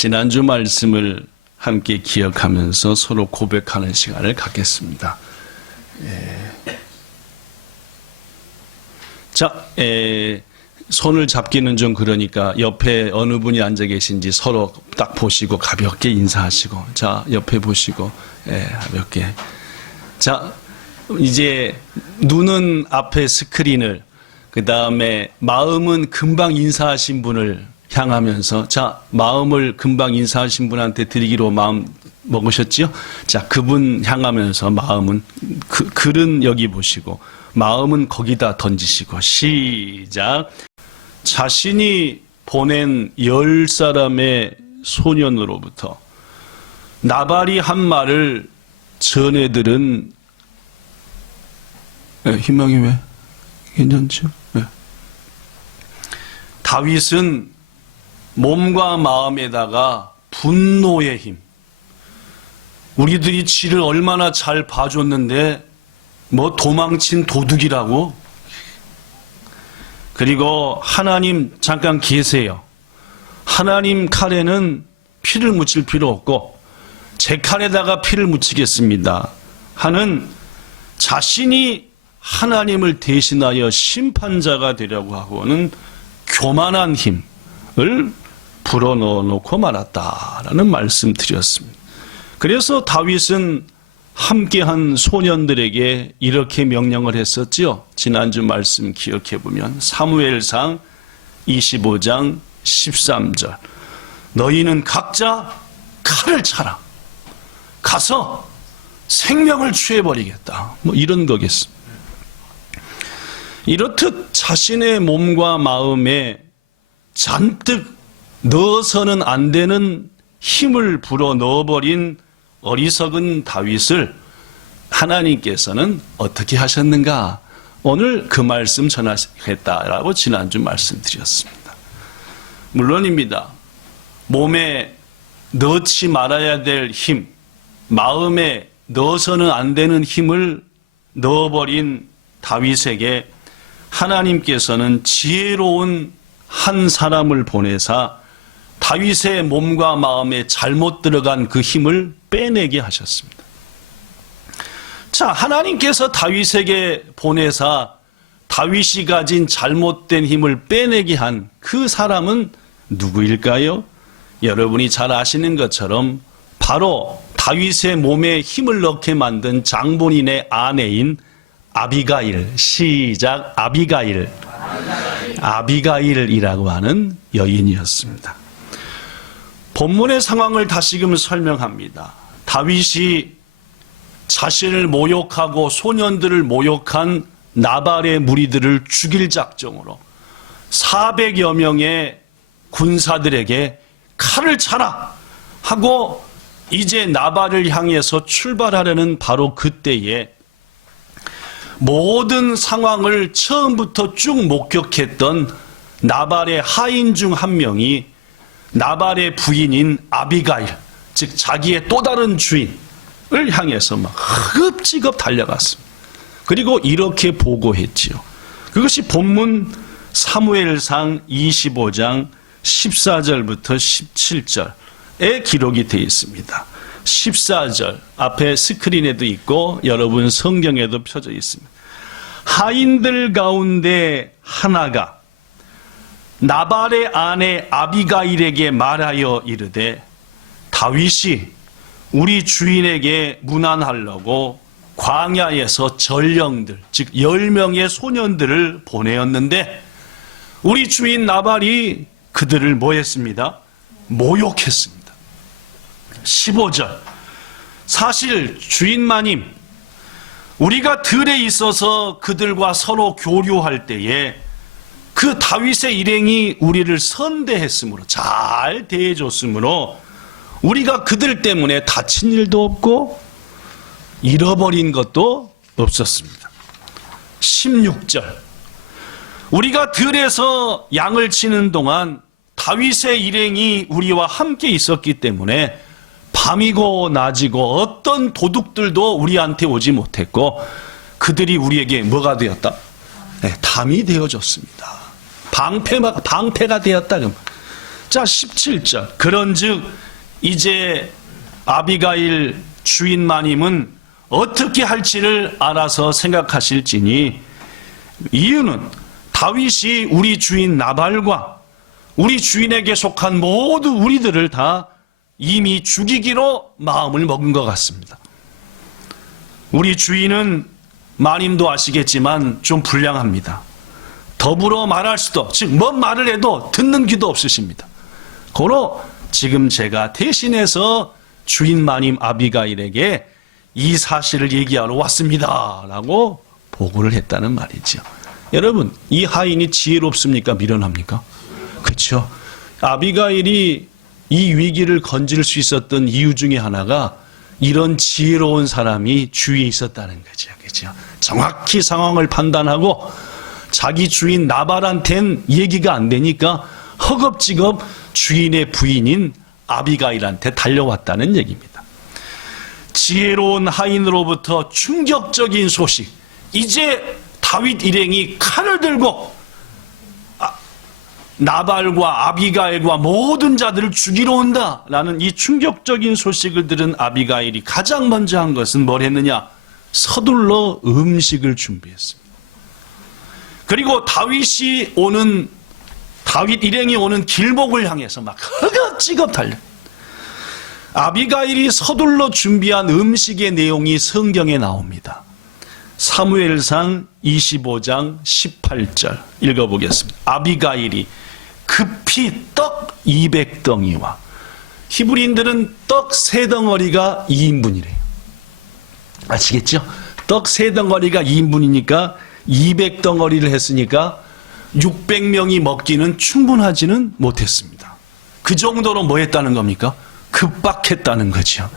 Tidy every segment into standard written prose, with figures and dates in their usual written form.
지난주 말씀을 함께 기억하면서 서로 고백하는 시간을 갖겠습니다. 자, 손을 잡기는 좀 그러니까 옆에 어느 분이 앉아 계신지 서로 딱 보시고 가볍게 인사하시고, 자, 옆에 보시고, 가볍게. 자, 이제 눈은 앞에 스크린을, 그 다음에 마음은 금방 인사하신 분을 향하면서, 자, 마음을 금방 인사하신 분한테 드리기로 마음 먹으셨지요? 자, 그분 향하면서 마음은, 글은 여기 보시고, 마음은 거기다 던지시고, 시작. 자신이 보낸 10사람의 소년으로부터 나발이 한 말을 전해들은, 희망이 왜? 괜찮죠? 네. 다윗은 몸과 마음에다가 분노의 힘, 우리들이 지를 얼마나 잘 봐줬는데 뭐 도망친 도둑이라고? 그리고 하나님 잠깐 계세요. 하나님 칼에는 피를 묻힐 필요 없고 제 칼에다가 피를 묻히겠습니다 하는, 자신이 하나님을 대신하여 심판자가 되려고 하고는 교만한 힘을 불어넣어 놓고 말았다라는 말씀 드렸습니다. 그래서 다윗은 함께한 소년들에게 이렇게 명령을 했었지요. 지난주 말씀 기억해 보면 사무엘상 25장 13절, 너희는 각자 칼을 차라. 가서 생명을 취해버리겠다. 뭐 이런 거겠습니다. 이렇듯 자신의 몸과 마음에 잔뜩 넣어서는 안 되는 힘을 불어 넣어버린 어리석은 다윗을 하나님께서는 어떻게 하셨는가? 오늘 그 말씀 전하겠다라고 지난주 말씀드렸습니다. 물론입니다. 몸에 넣지 말아야 될 힘, 마음에 넣어서는 안 되는 힘을 넣어버린 다윗에게 하나님께서는 지혜로운 한 사람을 보내사 다윗의 몸과 마음에 잘못 들어간 그 힘을 빼내게 하셨습니다. 자, 하나님께서 다윗에게 보내사 다윗이 가진 잘못된 힘을 빼내게 한 그 사람은 누구일까요? 여러분이 잘 아시는 것처럼 바로 다윗의 몸에 힘을 넣게 만든 장본인의 아내인 아비가일, 시작, 아비가일이라고 하는 여인이었습니다. 본문의 상황을 다시금 설명합니다. 다윗이 자신을 모욕하고 소년들을 모욕한 나발의 무리들을 죽일 작정으로 400여 명의 군사들에게 칼을 차라 하고 이제 나발을 향해서 출발하려는 바로 그때에 모든 상황을 처음부터 쭉 목격했던 나발의 하인 중 한 명이 나발의 부인인 아비가일, 즉 자기의 또 다른 주인을 향해서 막 흐급지급 달려갔습니다. 그리고 이렇게 보고했지요. 그것이 본문 사무엘상 25장 14절부터 17절에 기록이 되어 있습니다. 14절 앞에 스크린에도 있고 여러분 성경에도 펴져 있습니다. 하인들 가운데 하나가 나발의 아내 아비가일에게 말하여 이르되, 다윗이 우리 주인에게 문안하려고 광야에서 전령들, 즉 10명의 소년들을 보내었는데 우리 주인 나발이 그들을 뭐 했습니다? 모욕했습니다. 15절, 사실 주인마님, 우리가 들에 있어서 그들과 서로 교류할 때에 그 다윗의 일행이 우리를 선대했으므로, 잘 대해줬으므로 우리가 그들 때문에 다친 일도 없고 잃어버린 것도 없었습니다. 16절, 우리가 들에서 양을 치는 동안 다윗의 일행이 우리와 함께 있었기 때문에 밤이고 낮이고 어떤 도둑들도 우리한테 오지 못했고 그들이 우리에게 뭐가 되었다? 네, 담이 되어졌습니다. 방패가 되었다. 자, 17절. 그런즉 이제 아비가일 주인 마님은 어떻게 할지를 알아서 생각하실지니, 이유는 다윗이 우리 주인 나발과 우리 주인에게 속한 모두 우리들을 다 이미 죽이기로 마음을 먹은 것 같습니다. 우리 주인은 마님도 아시겠지만 좀 불량합니다. 더불어 말할 수도, 즉 뭔 말을 해도 듣는 귀도 없으십니다. 고로 지금 제가 대신해서 주인 마님 아비가일에게 이 사실을 얘기하러 왔습니다 라고 보고를 했다는 말이죠. 여러분, 이 하인이 지혜롭습니까? 미련합니까? 그렇죠. 아비가일이 이 위기를 건질 수 있었던 이유 중에 하나가 이런 지혜로운 사람이 주위에 있었다는 거죠. 그렇죠. 정확히 상황을 판단하고 자기 주인 나발한텐 얘기가 안 되니까 허겁지겁 주인의 부인인 아비가일한테 달려왔다는 얘기입니다. 지혜로운 하인으로부터 충격적인 소식, 이제 다윗 일행이 칼을 들고 나발과 아비가일과 모든 자들을 죽이러 온다라는 이 충격적인 소식을 들은 아비가일이 가장 먼저 한 것은 뭘 했느냐? 서둘러 음식을 준비했습니다. 그리고 다윗 일행이 오는 길목을 향해서 막 허겁지겁 달려. 아비가일이 서둘러 준비한 음식의 내용이 성경에 나옵니다. 사무엘상 25장 18절 읽어보겠습니다. 아비가일이 급히 떡 200덩이와, 히브리인들은 떡 3덩어리가 2인분이래요. 아시겠죠? 떡 3덩어리가 2인분이니까 200덩어리를 했으니까 600명이 먹기는 충분하지는 못했습니다. 그 정도로 뭐 했다는 겁니까? 급박했다는 거죠.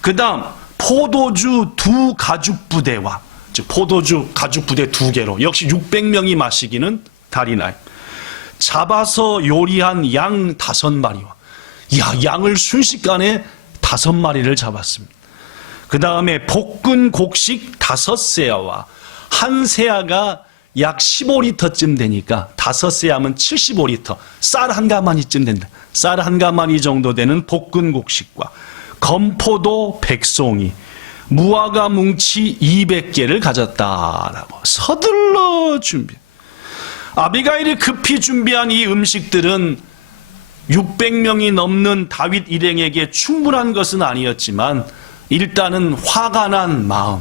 그 다음 포도주 2가죽부대와, 즉 포도주 가죽부대 2개로 역시 600명이 마시기는 달이 나요. 잡아서 요리한 양 5마리와, 양을 순식간에 5마리를 잡았습니다. 그 다음에 볶은 곡식 5세아와, 한 세아가 약 15리터쯤 되니까 5세아면 75리터, 쌀 한 가마니쯤 된다. 쌀 한 가마니 정도 되는 볶은 곡식과 건포도 100송이, 무화과 뭉치 200개를 가졌다라고 서둘러 준비. 아비가일이 급히 준비한 이 음식들은 600명이 넘는 다윗 일행에게 충분한 것은 아니었지만 일단은 화가 난 마음,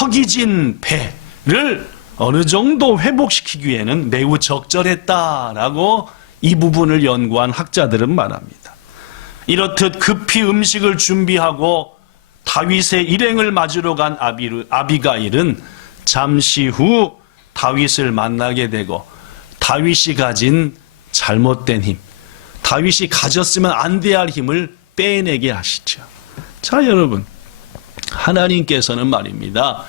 허기진 배를 어느 정도 회복시키기 위해는 매우 적절했다라고 이 부분을 연구한 학자들은 말합니다. 이렇듯 급히 음식을 준비하고 다윗의 일행을 맞으러 간 아비가일은 잠시 후 다윗을 만나게 되고 다윗이 가진 잘못된 힘, 다윗이 가졌으면 안 돼야 할 힘을 빼내게 하시죠. 자, 여러분, 하나님께서는 말입니다,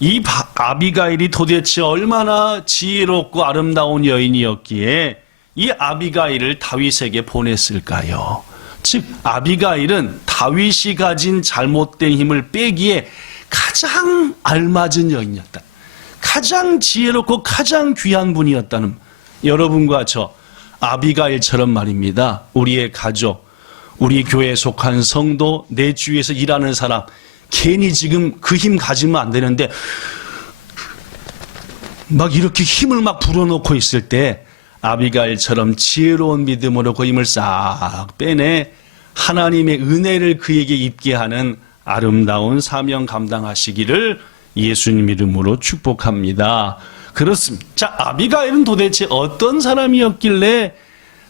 이 아비가일이 도대체 얼마나 지혜롭고 아름다운 여인이었기에 이 아비가일을 다윗에게 보냈을까요? 즉, 아비가일은 다윗이 가진 잘못된 힘을 빼기에 가장 알맞은 여인이었다. 가장 지혜롭고 가장 귀한 분이었다는, 여러분과 저 아비가일처럼 말입니다, 우리의 가족, 우리 교회에 속한 성도, 내 주위에서 일하는 사람, 괜히 지금 그 힘 가지면 안 되는데 막 이렇게 힘을 막 불어넣고 있을 때 아비가일처럼 지혜로운 믿음으로 그 힘을 싹 빼내 하나님의 은혜를 그에게 입게 하는 아름다운 사명 감당하시기를 예수님 이름으로 축복합니다. 그렇습니다. 자, 아비가일은 도대체 어떤 사람이었길래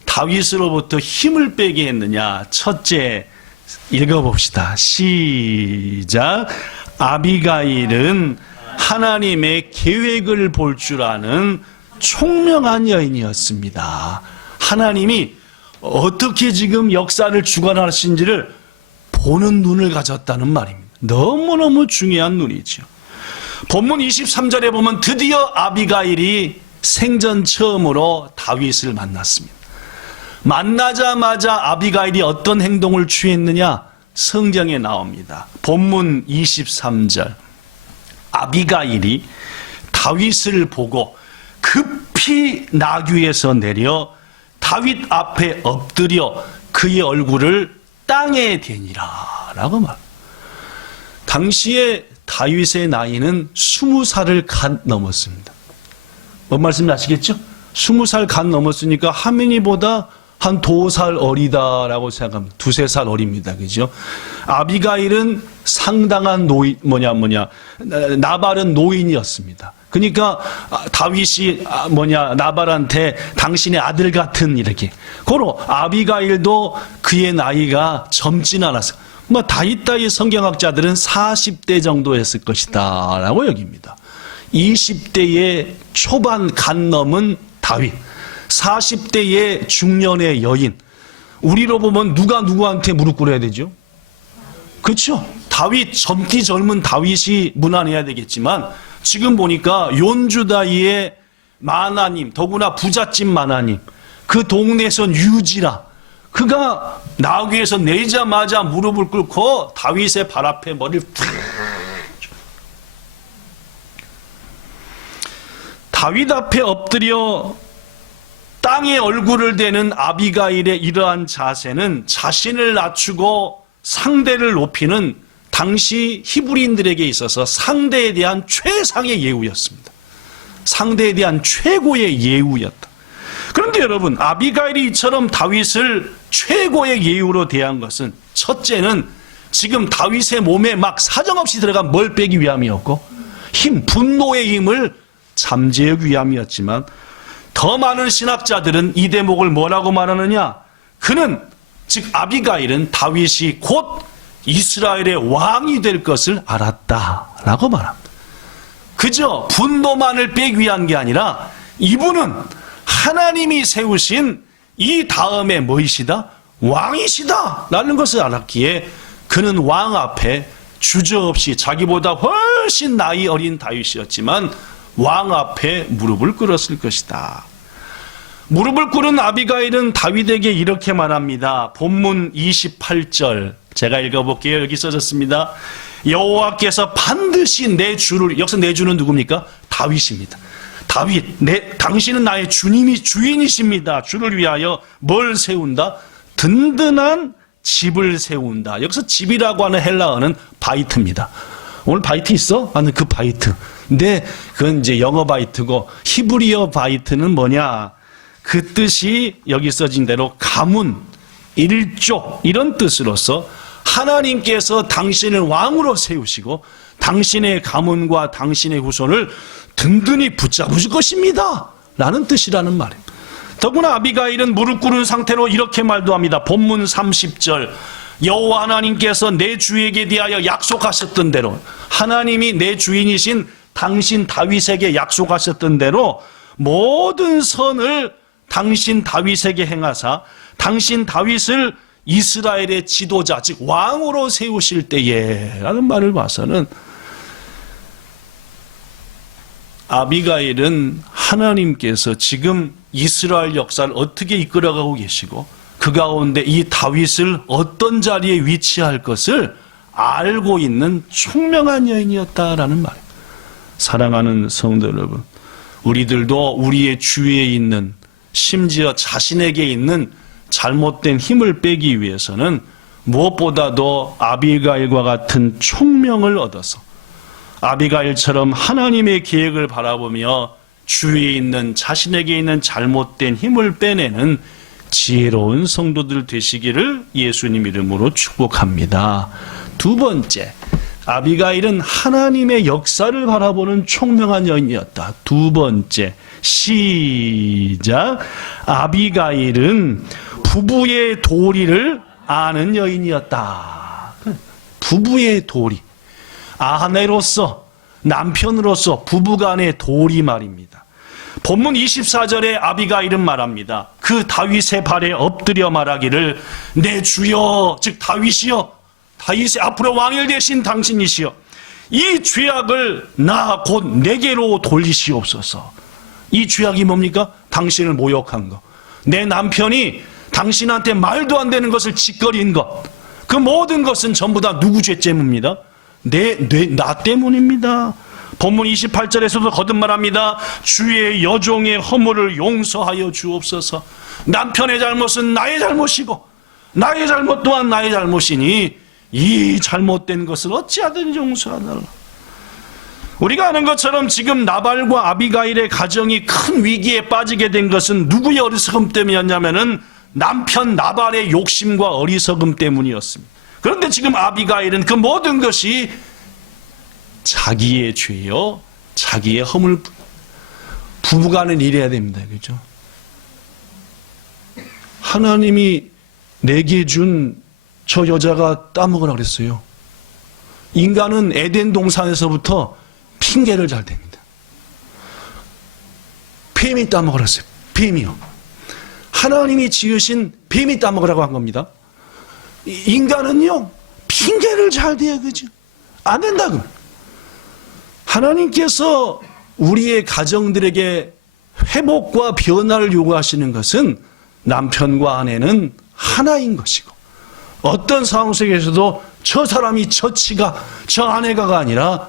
다윗으로부터 힘을 빼게 했느냐? 첫째, 읽어봅시다. 시작. 아비가일은 하나님의 계획을 볼 줄 아는 총명한 여인이었습니다. 하나님이 어떻게 지금 역사를 주관하신지를 보는 눈을 가졌다는 말입니다. 너무너무 중요한 눈이죠. 본문 23절에 보면 드디어 아비가일이 생전 처음으로 다윗을 만났습니다. 만나자마자 아비가일이 어떤 행동을 취했느냐? 성경에 나옵니다. 본문 23절. 아비가일이 다윗을 보고 급히 나귀에서 내려 다윗 앞에 엎드려 그의 얼굴을 땅에 대니라 라고 말. 당시에 다윗의 나이는 20살을 갓 넘었습니다. 뭔 말씀인지 아시겠죠? 20살 갓 넘었으니까 하민이보다 한 2살 어리다라고 생각하면 2~3살 어립니다. 그죠? 아비가일은 상당한 나발은 노인이었습니다. 그러니까 다윗이 나발한테 당신의 아들 같은 이렇게. 고로 아비가일도 그의 나이가 젊진 않았어. 다윗 성경학자들은 40대 정도 했을 것이다 라고 여깁니다. 20대의 초반 간 넘은 다윗, 40대의 중년의 여인. 우리로 보면 누가 누구한테 무릎 꿇어야 되죠? 그렇죠? 다윗, 젊은 다윗이 무난해야 되겠지만 지금 보니까 욘주다이의 마나님, 더구나 부잣집 마나님, 그 동네에선 유지라, 그가 나귀에서 내자마자 무릎을 꿇고 다윗의 발 앞에 머리를 탁. 다윗 앞에 엎드려 땅에 얼굴을 대는 아비가일의 이러한 자세는 자신을 낮추고 상대를 높이는 당시 히브리인들에게 있어서 상대에 대한 최상의 예우였습니다. 상대에 대한 최고의 예우였다. 그런데 여러분, 아비가일이 이처럼 다윗을 최고의 예우로 대한 것은, 첫째는 지금 다윗의 몸에 막 사정없이 들어간 뭘 빼기 위함이었고, 분노의 힘을 잠재우기 위함이었지만, 더 많은 신학자들은 이 대목을 뭐라고 말하느냐? 그는, 즉 아비가일은 다윗이 곧 이스라엘의 왕이 될 것을 알았다라고 말합니다. 그저 분노만을 빼기 위한 게 아니라 이분은 하나님이 세우신 이 다음에 뭐이시다? 왕이시다 라는 것을 알았기에 그는 왕 앞에 주저없이, 자기보다 훨씬 나이 어린 다윗이었지만 왕 앞에 무릎을 꿇었을 것이다. 무릎을 꿇은 아비가일은 다윗에게 이렇게 말합니다. 본문 28절 제가 읽어볼게요. 여기 써졌습니다. 여호와께서 반드시 내 주를, 여기서 내 주는 누굽니까? 다윗입니다. 다윗, 당신은 나의 주인이십니다. 주를 위하여 뭘 세운다? 든든한 집을 세운다. 여기서 집이라고 하는 헬라어는 바이트입니다. 오늘 바이트 있어? 아니, 그 바이트. 근데 그건 이제 영어 바이트고, 히브리어 바이트는 뭐냐? 그 뜻이 여기 써진 대로 가문, 일족 이런 뜻으로서 하나님께서 당신을 왕으로 세우시고 당신의 가문과 당신의 후손을 든든히 붙잡으실 것입니다 라는 뜻이라는 말입니다. 더구나 아비가일은 무릎 꿇은 상태로 이렇게 말도 합니다. 본문 30절 여호와 하나님께서 내 주에게 대하여 약속하셨던 대로, 하나님이 내 주인이신 당신 다윗에게 약속하셨던 대로 모든 선을 당신 다윗에게 행하사 당신 다윗을 이스라엘의 지도자, 즉 왕으로 세우실 때에 라는 말을 봐서는 아비가일은 하나님께서 지금 이스라엘 역사를 어떻게 이끌어가고 계시고 그 가운데 이 다윗을 어떤 자리에 위치할 것을 알고 있는 총명한 여인이었다라는 말입니다. 사랑하는 성도 여러분, 우리들도 우리의 주위에 있는, 심지어 자신에게 있는 잘못된 힘을 빼기 위해서는 무엇보다도 아비가일과 같은 총명을 얻어서 아비가일처럼 하나님의 계획을 바라보며 주위에 있는, 자신에게 있는 잘못된 힘을 빼내는 지혜로운 성도들 되시기를 예수님 이름으로 축복합니다. 두 번째, 아비가일은 하나님의 역사를 바라보는 총명한 여인이었다. 두 번째, 시작. 아비가일은 부부의 도리를 아는 여인이었다. 부부의 도리. 아내로서, 남편으로서 부부간의 도리 말입니다. 본문 24절에 아비가일은 말합니다. 그 다윗의 발에 엎드려 말하기를 내 주여, 즉 다윗이여, 다윗의 앞으로 왕일 되신 당신이시여, 이 죄악을 나 곧 내게로 돌리시옵소서. 이 죄악이 뭡니까? 당신을 모욕한 것, 내 남편이 당신한테 말도 안 되는 것을 짓거린 것, 그 모든 것은 전부 다 누구 죄 때문입니다? 나 때문입니다. 본문 28절에서도 거듭말합니다. 주의 여종의 허물을 용서하여 주옵소서. 남편의 잘못은 나의 잘못이고 나의 잘못 또한 나의 잘못이니 이 잘못된 것을 어찌하든 용서하달라. 우리가 아는 것처럼 지금 나발과 아비가일의 가정이 큰 위기에 빠지게 된 것은 누구의 어리석음 때문이었냐면은 남편 나발의 욕심과 어리석음 때문이었습니다. 그런데 지금 아비가일은 그 모든 것이 자기의 죄요, 자기의 허물. 부부간은 이래야 됩니다. 그죠? 하나님이 내게 준 저 여자가 따먹으라 그랬어요. 인간은 에덴 동산에서부터 핑계를 잘 댑니다. 뱀이 따먹으라 했어요. 뱀이요. 하나님이 지으신 뱀이 따먹으라고 한 겁니다. 인간은요, 핑계를 잘 대요. 그죠? 안 된다고. 하나님께서 우리의 가정들에게 회복과 변화를 요구하시는 것은 남편과 아내는 하나인 것이고, 어떤 상황 속에서도 저 사람이 저 치가 저 아내가가 아니라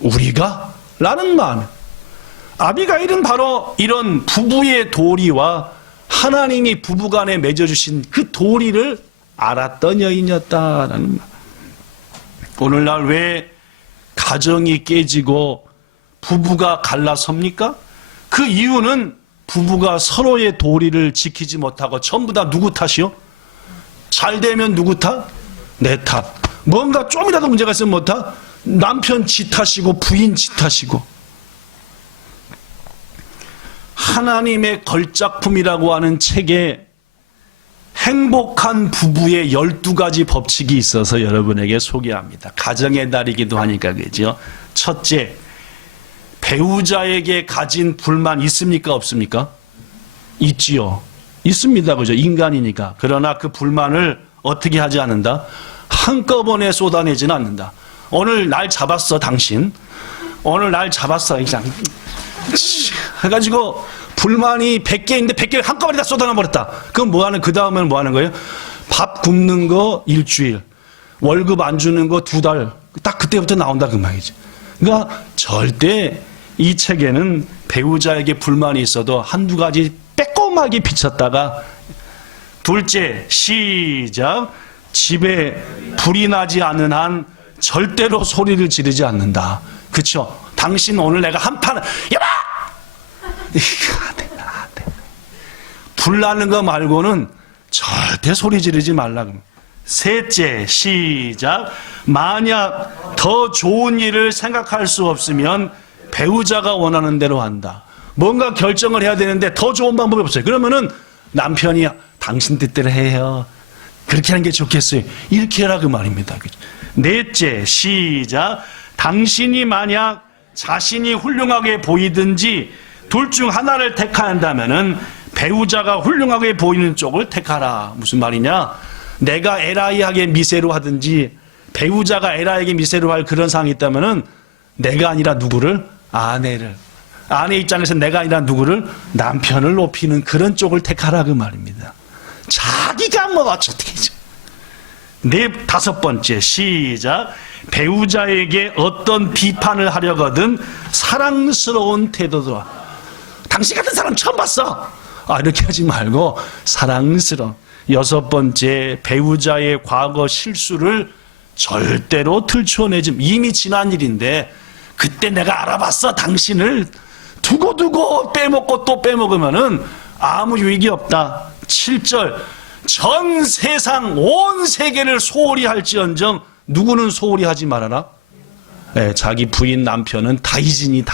우리가 라는 마음. 아비가일은 바로 이런 부부의 도리와 하나님이 부부간에 맺어주신 그 도리를 알았던 여인이었다라는 말. 오늘날 왜 가정이 깨지고 부부가 갈라섭니까? 그 이유는 부부가 서로의 도리를 지키지 못하고 전부 다 누구 탓이요? 잘 되면 누구 탓? 내 탓. 뭔가 좀이라도 문제가 있으면 뭐 탓? 남편 지 탓이고 부인 지 탓이고. 하나님의 걸작품이라고 하는 책에 행복한 부부의 12가지 법칙이 있어서 여러분에게 소개합니다. 가정의 달이기도 하니까 그죠? 첫째, 배우자에게 가진 불만 있습니까? 없습니까? 있지요. 있습니다. 그죠? 인간이니까. 그러나 그 불만을 어떻게 하지 않는다? 한꺼번에 쏟아내지는 않는다. 오늘 날 잡았어, 당신. 오늘 날 잡았어. 그냥 해가지고 불만이 100개인데 100개 한꺼번에 다 쏟아내버렸다. 그럼 뭐 하는, 그 다음에는 뭐 하는 거예요? 밥 굶는 거 일주일, 월급 안 주는 거 2달. 딱 그때부터 나온다 그 말이지. 그러니까 절대 이 책에는 배우자에게 불만이 있어도 한두 가지 빼꼼하게 비쳤다가, 둘째, 시작. 집에 불이 나지 않는 한 절대로 소리를 지르지 않는다. 그쵸? 당신 오늘 내가 한판, 여봐! 이거 안 돼, 안 돼. 불 나는 거 말고는 절대 소리 지르지 말라. 셋째, 시작. 만약 더 좋은 일을 생각할 수 없으면 배우자가 원하는 대로 한다. 뭔가 결정을 해야 되는데 더 좋은 방법이 없어요. 그러면은 남편이 당신 뜻대로 해요. 그렇게 하는 게 좋겠어요. 이렇게 해라 그 말입니다. 넷째, 시작. 당신이 만약 자신이 훌륭하게 보이든지 둘 중 하나를 택한다면은 배우자가 훌륭하게 보이는 쪽을 택하라. 무슨 말이냐? 내가 에라이하게 미세로 하든지 배우자가 에라이하게 미세로 할 그런 상황이 있다면은 내가 아니라 누구를? 아내를. 아내 입장에서 내가 아니라 누구를? 남편을 높이는 그런 쪽을 택하라 그 말입니다. 자기가 뭐 어떻게. 다섯 번째, 시작. 배우자에게 어떤 비판을 하려거든 사랑스러운 태도로. 당신 같은 사람 처음 봤어. 이렇게 하지 말고 사랑스러운. 여섯 번째, 배우자의 과거 실수를 절대로 들춰내지. 이미 지난 일인데 그때 내가 알아봤어. 당신을 두고두고 빼먹고 또 빼먹으면은 아무 유익이 없다. 7절, 전 세상 온 세계를 소홀히 할지언정 누구는 소홀히 하지 말아라. 자기 부인 남편은 다이지니.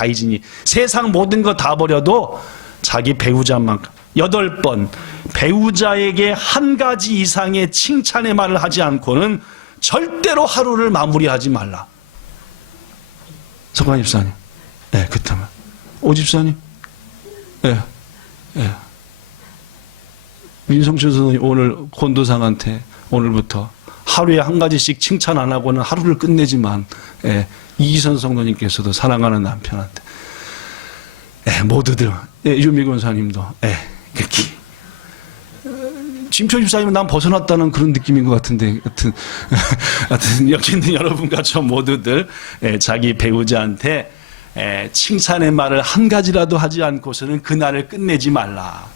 세상 모든 거 다 버려도 자기 배우자만큼. 8번, 배우자에게 한 가지 이상의 칭찬의 말을 하지 않고는 절대로 하루를 마무리하지 말라. 석관 집사님, 그렇다면 오 집사님, 민성철 선생님 오늘 곤도상한테 오늘부터 하루에 한 가지씩 칭찬 안 하고는 하루를 끝내지만, 이희선 성도님께서도 사랑하는 남편한테, 모두들, 유미 권사님도, 그렇게. 진표 집사님은 난 벗어났다는 그런 느낌인 것 같은데, 하여튼 여기 있는 여러분과 저 모두들 자기 배우자한테 칭찬의 말을 한 가지라도 하지 않고서는 그날을 끝내지 말라.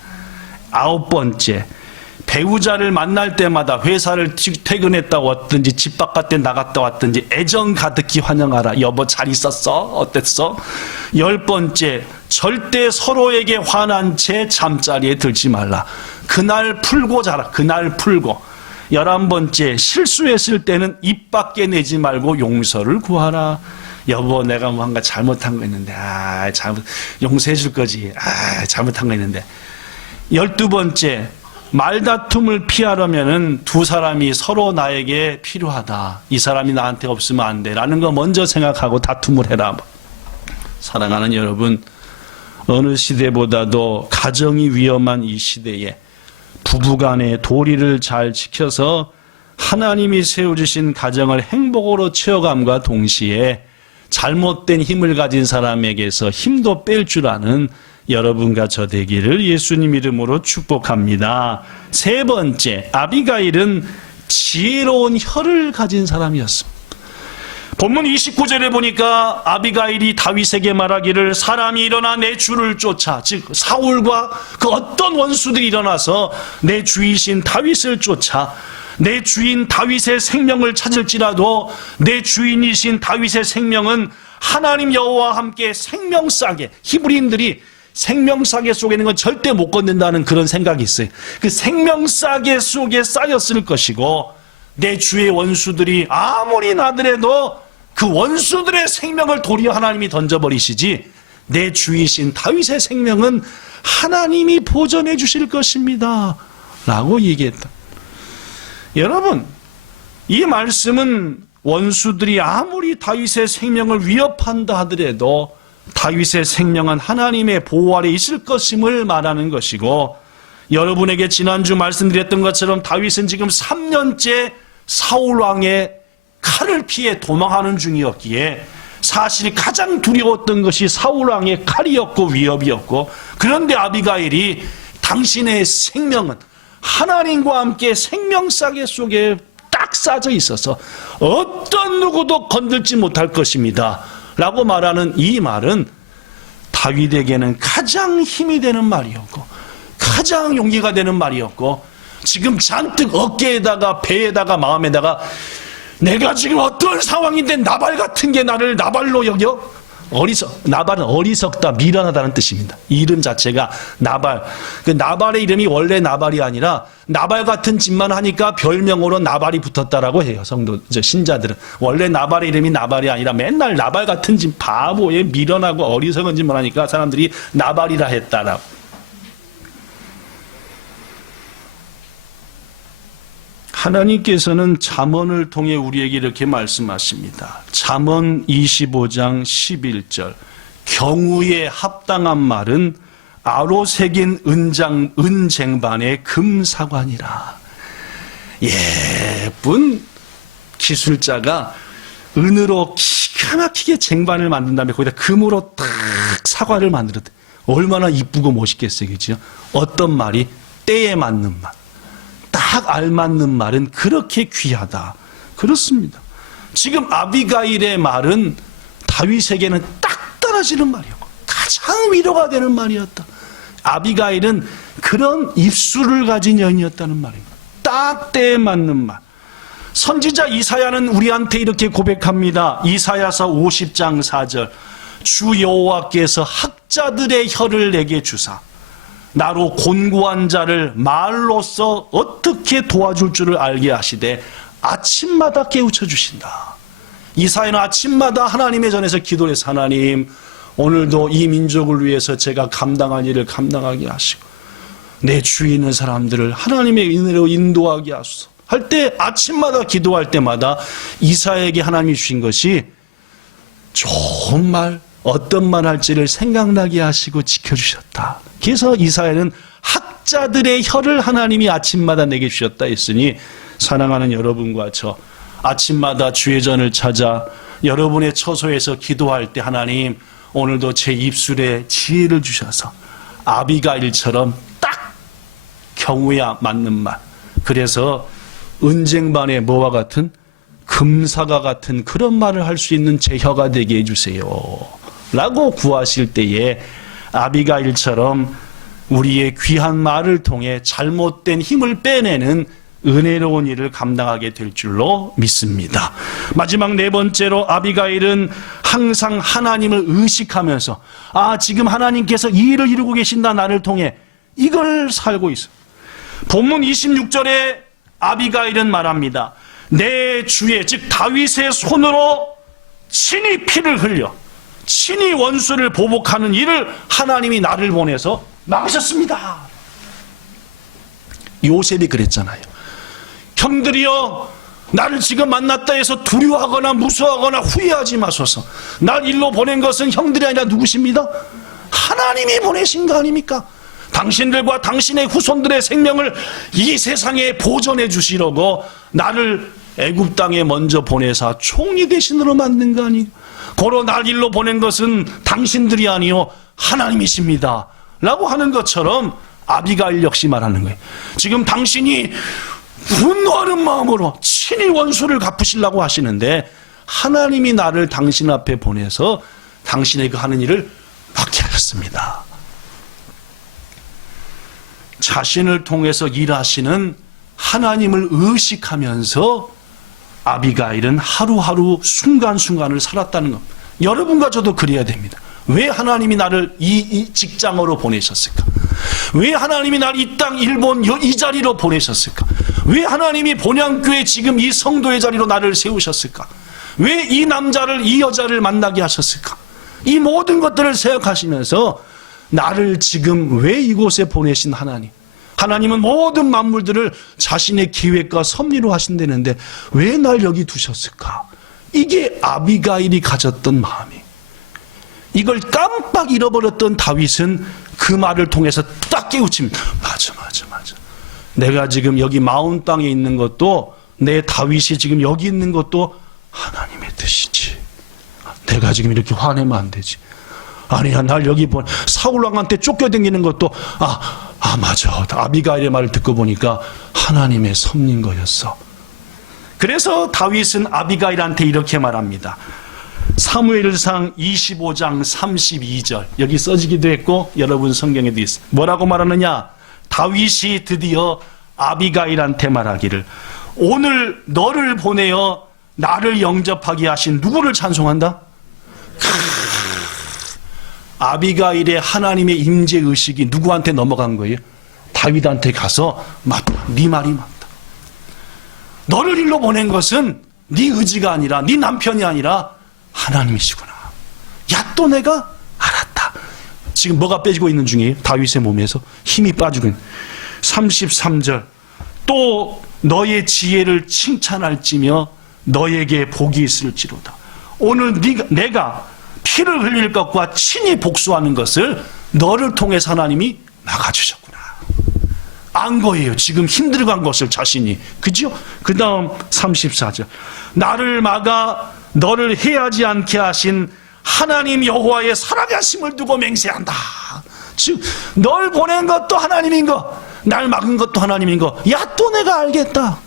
9번째, 배우자를 만날 때마다 회사를 퇴근했다 왔든지 집 바깥에 나갔다 왔든지 애정 가득히 환영하라. 여보 잘 있었어? 어땠어? 10번째, 절대 서로에게 화난 채 잠자리에 들지 말라. 그날 풀고 자라. 그날 풀고. 11번째, 실수했을 때는 입 밖에 내지 말고 용서를 구하라. 여보 내가 뭔가 잘못한 거 있는데 용서해 줄 거지. 잘못한 거 있는데. 12번째, 말다툼을 피하려면은 두 사람이 서로 나에게 필요하다. 이 사람이 나한테 없으면 안 돼. 라는 거 먼저 생각하고 다툼을 해라. 사랑하는 여러분, 어느 시대보다도 가정이 위험한 이 시대에 부부간의 도리를 잘 지켜서 하나님이 세워주신 가정을 행복으로 채워감과 동시에 잘못된 힘을 가진 사람에게서 힘도 뺄 줄 아는 여러분과 저 되기를 예수님 이름으로 축복합니다. 세 번째, 아비가일은 지혜로운 혀를 가진 사람이었습니다. 본문 29절에 보니까 아비가일이 다윗에게 말하기를 사람이 일어나 내 주를 쫓아, 즉 사울과 그 어떤 원수들이 일어나서 내 주이신 다윗을 쫓아 내 주인 다윗의 생명을 찾을지라도 내 주인이신 다윗의 생명은 하나님 여호와와 함께 생명싸게, 히브리인들이 생명싸개 속에 있는 건 절대 못 건넨다는 그런 생각이 있어요. 그 생명싸개 속에 쌓였을 것이고 내 주의 원수들이 아무리 나더라도 그 원수들의 생명을 도리어 하나님이 던져버리시지 내 주이신 다윗의 생명은 하나님이 보존해 주실 것입니다 라고 얘기했다. 여러분, 이 말씀은 원수들이 아무리 다윗의 생명을 위협한다 하더라도 다윗의 생명은 하나님의 보호 아래 있을 것임을 말하는 것이고, 여러분에게 지난주 말씀드렸던 것처럼 다윗은 지금 3년째 사울왕의 칼을 피해 도망하는 중이었기에 사실 가장 두려웠던 것이 사울왕의 칼이었고 위협이었고, 그런데 아비가일이 당신의 생명은 하나님과 함께 생명싸개 속에 딱 싸져 있어서 어떤 누구도 건들지 못할 것입니다 라고 말하는 이 말은 다윗에게는 가장 힘이 되는 말이었고 가장 용기가 되는 말이었고, 지금 잔뜩 어깨에다가 배에다가 마음에다가 내가 지금 어떤 상황인데 나발 같은 게 나를 나발로 여겨? 나발은 어리석다, 미련하다는 뜻입니다. 이름 자체가 나발. 그 나발의 이름이 원래 나발이 아니라 나발 같은 짓만 하니까 별명으로 나발이 붙었다라고 해요. 신자들은. 원래 나발의 이름이 나발이 아니라 맨날 나발 같은 짓, 바보에 미련하고 어리석은 짓만 하니까 사람들이 나발이라 했다라고. 하나님께서는 잠언을 통해 우리에게 이렇게 말씀하십니다. 잠언 25장 11절. 경우에 합당한 말은 아로 새긴 은쟁반의 금사관이라. 예쁜 기술자가 은으로 기가 막히게 쟁반을 만든 다음에 거기다 금으로 딱 사과를 만들었대. 얼마나 이쁘고 멋있겠어요, 그죠? 어떤 말이 때에 맞는 말, 딱 알맞는 말은 그렇게 귀하다. 그렇습니다. 지금 아비가일의 말은 다윗에게는 딱 떨어지는 말이었고 가장 위로가 되는 말이었다. 아비가일은 그런 입술을 가진 여인이었다는 말입니다. 딱 때에 맞는 말. 선지자 이사야는 우리한테 이렇게 고백합니다. 이사야서 50장 4절. 주 여호와께서 학자들의 혀를 내게 주사 나로 곤고한 자를 말로써 어떻게 도와줄 줄을 알게 하시되 아침마다 깨우쳐 주신다. 이사야는 아침마다 하나님의 전에서 기도를 해서 하나님, 오늘도 이 민족을 위해서 제가 감당할 일을 감당하게 하시고 내 주위에 있는 사람들을 하나님의 은혜로 인도하게 하소서 할 때, 아침마다 기도할 때마다 이사야에게 하나님이 주신 것이 좋은 말, 어떤 말 할지를 생각나게 하시고 지켜주셨다. 그래서 이사야는 학자들의 혀를 하나님이 아침마다 내게 주셨다 했으니, 사랑하는 여러분과 저 아침마다 주의 전을 찾아 여러분의 처소에서 기도할 때 하나님, 오늘도 제 입술에 지혜를 주셔서 아비가일처럼 딱 경우에 맞는 말, 그래서 은쟁반의 뭐와 같은 금사가 같은 그런 말을 할 수 있는 제 혀가 되게 해주세요 라고 구하실 때에 아비가일처럼 우리의 귀한 말을 통해 잘못된 힘을 빼내는 은혜로운 일을 감당하게 될 줄로 믿습니다. 마지막 네 번째로 아비가일은 항상 하나님을 의식하면서 지금 하나님께서 이 일을 이루고 계신다 나를 통해 이걸 살고 있어. 본문 26절에 아비가일은 말합니다. 내 주의 즉 다윗의 손으로 친히 피를 흘려 친히 원수를 보복하는 일을 하나님이 나를 보내서 막으셨습니다. 요셉이 그랬잖아요. 형들이여 나를 지금 만났다 해서 두려워하거나 무서워하거나 후회하지 마소서. 날 일로 보낸 것은 형들이 아니라 누구십니다? 하나님이 보내신 거 아닙니까? 당신들과 당신의 후손들의 생명을 이 세상에 보존해 주시려고 나를 애굽 땅에 먼저 보내사 총리 대신으로 만든 거 아니에요? 고로 날 일로 보낸 것은 당신들이 아니요 하나님이십니다 라고 하는 것처럼 아비가일 역시 말하는 거예요. 지금 당신이 분노하는 마음으로 친히 원수를 갚으시려고 하시는데 하나님이 나를 당신 앞에 보내서 당신의 그 하는 일을 막게 하셨습니다. 자신을 통해서 일하시는 하나님을 의식하면서 아비가일은 하루하루 순간순간을 살았다는 겁니다. 여러분과 저도 그래야 됩니다. 왜 하나님이 나를 이 직장으로 보내셨을까? 왜 하나님이 나를 이 땅 일본 이 자리로 보내셨을까? 왜 하나님이 본향교회 지금 이 성도의 자리로 나를 세우셨을까? 왜 이 남자를 이 여자를 만나게 하셨을까? 이 모든 것들을 생각하시면서 나를 지금 왜 이곳에 보내신 하나님, 하나님은 모든 만물들을 자신의 계획과 섭리로 하신다는데 왜 날 여기 두셨을까? 이게 아비가일이 가졌던 마음이. 이걸 깜빡 잃어버렸던 다윗은 그 말을 통해서 딱 깨우칩니다. 맞아. 내가 지금 여기 마온 땅에 있는 것도 내 다윗이 지금 여기 있는 것도 하나님의 뜻이지. 내가 지금 이렇게 화내면 안 되지. 아니야, 날 여기 사울왕한테 쫓겨다니는 것도 맞아. 아비가일의 말을 듣고 보니까 하나님의 섭리인 거였어. 그래서 다윗은 아비가일한테 이렇게 말합니다. 사무엘상 25장 32절 여기 써지기도 했고 여러분 성경에도 있어요. 뭐라고 말하느냐? 다윗이 드디어 아비가일한테 말하기를 오늘 너를 보내어 나를 영접하게 하신 누구를 찬송한다? 아비가일의 하나님의 임재의식이 누구한테 넘어간 거예요? 다윗한테 가서 맞다. 네 말이 맞다. 너를 일로 보낸 것은 네 의지가 아니라 네 남편이 아니라 하나님이시구나. 야, 또 내가 알았다. 지금 뭐가 빼지고 있는 중이에요? 다윗의 몸에서 힘이 빠지고 있는. 33절 또 너의 지혜를 칭찬할지며 너에게 복이 있을지로다. 오늘 내가 피를 흘릴 것과 친히 복수하는 것을 너를 통해서 하나님이 막아주셨구나. 안 거예요. 지금 힘들어간 것을 자신이. 그죠? 그 다음 34절 나를 막아 너를 해하지 않게 하신 하나님 여호와의 살아계심을 두고 맹세한다. 즉 널 보낸 것도 하나님인 거, 날 막은 것도 하나님인 거. 야, 또 내가 알겠다.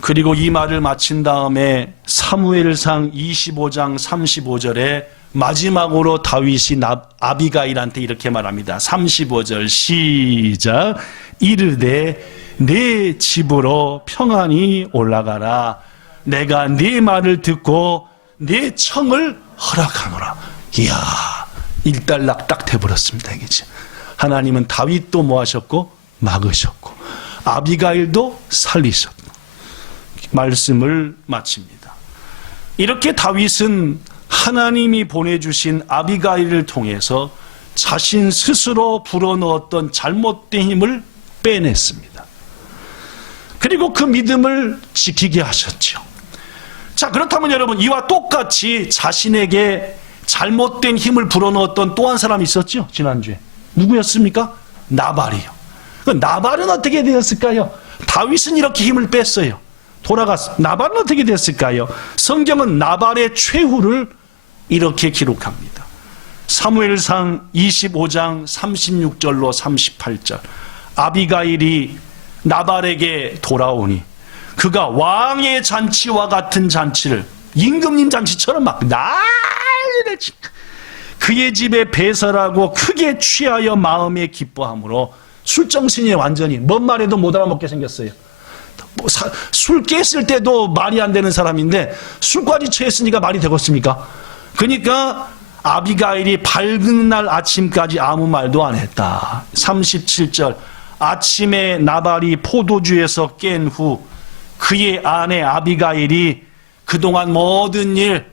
그리고 이 말을 마친 다음에 사무엘상 25장 35절에 마지막으로 다윗이 아비가일한테 이렇게 말합니다. 35절 시작. 이르되 내 집으로 평안히 올라가라. 내가 네 말을 듣고 네 청을 허락하노라. 이야, 일단락딱 돼버렸습니다. 이게 하나님은 다윗도 뭐 하셨고 막으셨고 아비가일도 살리셨고 말씀을 마칩니다. 이렇게 다윗은 하나님이 보내주신 아비가일을 통해서 자신 스스로 불어넣었던 잘못된 힘을 빼냈습니다. 그리고 그 믿음을 지키게 하셨죠. 자, 그렇다면 여러분 이와 똑같이 자신에게 잘못된 힘을 불어넣었던 또 한 사람이 있었죠. 지난주에 누구였습니까? 나발이요. 나발은 어떻게 되었을까요? 다윗은 이렇게 힘을 뺐어요. 돌아갔어. 나발은 어떻게 됐을까요? 성경은 나발의 최후를 이렇게 기록합니다. 사무엘상 25장 36절로 38절 아비가일이 나발에게 돌아오니 그가 왕의 잔치와 같은 잔치를 임금님 잔치처럼 막 난리를 치 그의 집에 배설하고 크게 취하여 마음에 기뻐함으로 술정신이 완전히 뭔 말해도 못 알아먹게 생겼어요. 술 깼을 때도 말이 안 되는 사람인데 술까지 취했으니까 말이 되겠습니까? 그러니까 아비가일이 밝은 날 아침까지 아무 말도 안 했다. 37절 아침에 나발이 포도주에서 깬 후 그의 아내 아비가일이 그동안 모든 일,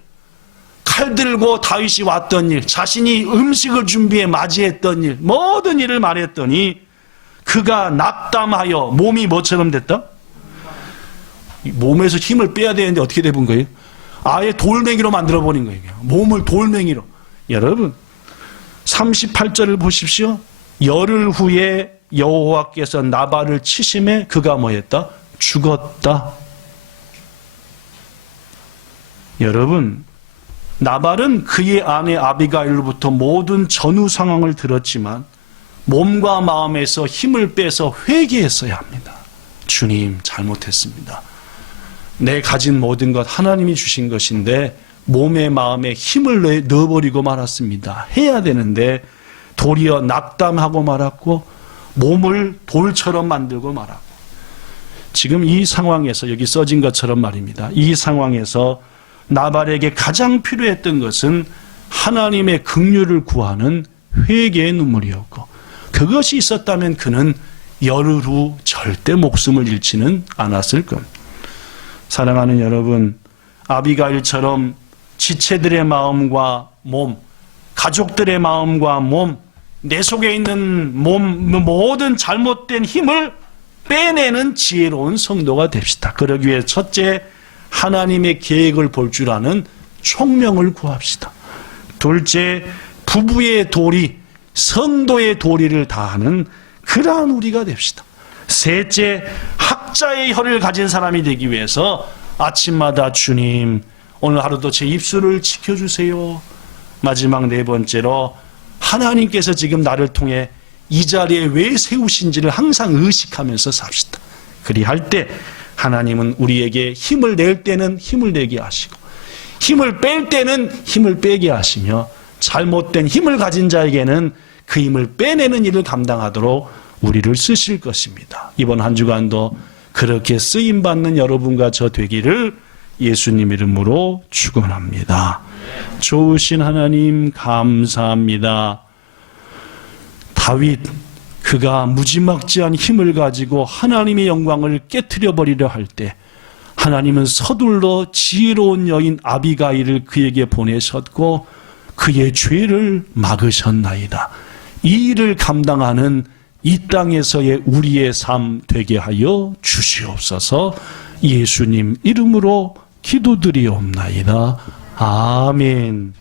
칼 들고 다윗이 왔던 일, 자신이 음식을 준비해 맞이했던 일, 모든 일을 말했더니 그가 낙담하여 몸이 뭐처럼 됐다? 몸에서 힘을 빼야 되는데 어떻게 돼본 거예요? 아예 돌멩이로 만들어버린 거예요. 몸을 돌멩이로. 여러분 38절을 보십시오. 열흘 후에 여호와께서 나발을 치심에 그가 뭐했다? 죽었다. 여러분 나발은 그의 아내 아비가일로부터 모든 전후 상황을 들었지만 몸과 마음에서 힘을 빼서 회개했어야 합니다. 주님 잘못했습니다. 내 가진 모든 것 하나님이 주신 것인데 몸에 마음에 힘을 넣어버리고 말았습니다. 해야 되는데 도리어 낙담하고 말았고 몸을 돌처럼 만들고 말았고 지금 이 상황에서 여기 써진 것처럼 말입니다. 이 상황에서 나발에게 가장 필요했던 것은 하나님의 긍휼을 구하는 회개의 눈물이었고 그것이 있었다면 그는 열흘 후 절대 목숨을 잃지는 않았을 겁니다. 사랑하는 여러분, 아비가일처럼 지체들의 마음과 몸, 가족들의 마음과 몸, 내 속에 있는 몸, 모든 잘못된 힘을 빼내는 지혜로운 성도가 됩시다. 그러기 위해 첫째, 하나님의 계획을 볼 줄 아는 총명을 구합시다. 둘째, 부부의 도리, 성도의 도리를 다하는 그러한 우리가 됩시다. 셋째, 학자의 혀를 가진 사람이 되기 위해서 아침마다 주님 오늘 하루도 제 입술을 지켜주세요. 마지막 네 번째로 하나님께서 지금 나를 통해 이 자리에 왜 세우신지를 항상 의식하면서 삽시다. 그리할 때 하나님은 우리에게 힘을 낼 때는 힘을 내게 하시고 힘을 뺄 때는 힘을 빼게 하시며 잘못된 힘을 가진 자에게는 그 힘을 빼내는 일을 감당하도록 우리를 쓰실 것입니다. 이번 한 주간도 그렇게 쓰임받는 여러분과 저 되기를 예수님 이름으로 축원합니다. 좋으신 하나님 감사합니다. 다윗 그가 무지막지한 힘을 가지고 하나님의 영광을 깨트려 버리려 할 때 하나님은 서둘러 지혜로운 여인 아비가일을 그에게 보내셨고 그의 죄를 막으셨나이다. 이 일을 감당하는 이 땅에서의 우리의 삶 되게 하여 주시옵소서. 예수님 이름으로 기도드리옵나이다. 아멘.